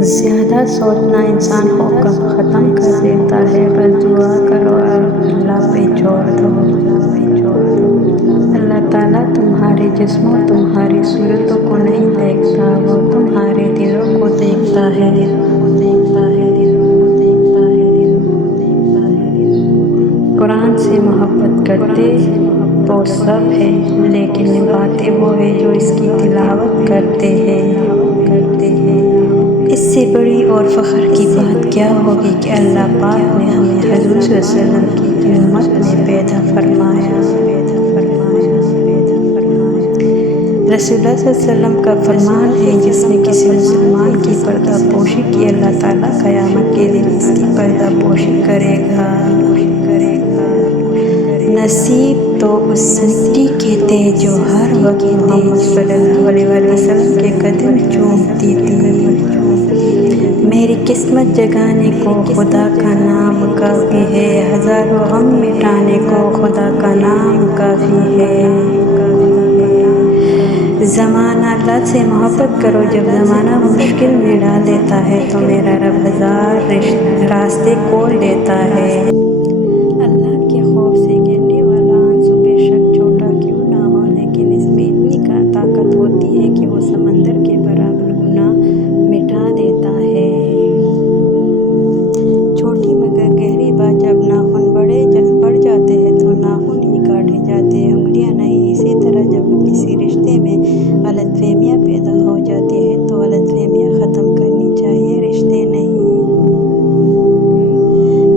زیادہ سوچنا انسان کو ختم کر دیتا ہے، بس دعا کرو اور اللہ پہ چھوڑ دو۔ اللہ تعالیٰ تمہارے جسموں، تمہاری صورتوں کو نہیں دیکھتا، وہ تمہارے دلوں کو دیکھتا ہے۔ قرآن سے محبت کرتے تو سب ہیں، لیکن نبھاتے وہ ہیں جو اس کی تلاوت کرتے ہیں۔ اس سے بڑی اور فخر کی بات کیا ہوگی کہ اللہ پاک نے ہمیں حضور صلی اللہ علیہ وسلم کی امت میں پیدا فرمایا۔ رسول اللہ صلی اللہ علیہ وسلم کا فرمان ہے، جس نے کسی مسلمان کی پردہ پوشی کی، اللہ تعالیٰ قیامت کے دن اس کی پردہ پوشی کرے گا۔ نصیب تو اس مٹی کے تھے جو ہر وقت محمد صلی اللہ علیہ وسلم کے قدم چومتی تھی۔ میری قسمت جگانے کو خدا کا نام کافی ہے، ہزاروں غم مٹانے کو خدا کا نام کافی ہے۔ زمانہ اللہ سے محبت کرو، جب زمانہ مشکل میں ڈال دیتا ہے تو میرا رب ہزار راستے کھول دیتا ہے۔ اللہ کے خوف سے گرنے والا آنسو بے شک چھوٹا کیوں نہ ہو، لیکن اس میں اتنی طاقت ہوتی ہے کہ وہ سمندر کے برابر گناہ مٹا دیتا ہے۔ چھوٹی مگر گہری بات، جب ناخن بڑھ جاتے ہیں تو ناخن ہی کاٹے جاتے ہیں، انگلیاں نہیں۔ اسی طرح جب کسی رشتے میں غلط فہمیاں پیدا ہو جاتی ہیں تو غلط فہمیاں ختم کرنی چاہیے، رشتے نہیں۔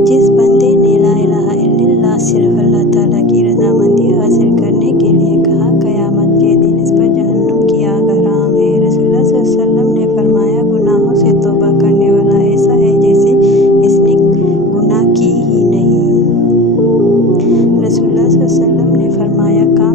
جس بندے نے لا الہ الا اللہ صرف اللہ تعالیٰ کی رضامندی حاصل کرنے کے لیے کہا، قیامت کے دن اس پر جہنم کی آگ حرام ہے۔ رسول اللہ صلی اللہ علیہ وسلم نے فرمایا، گناہوں سے توبہ کرنے والا ایسا ہے جیسے اس نے گناہ کی ہی نہیں۔ رسول اللہ صلی اللہ علیہ وسلم نے فرمایا، کام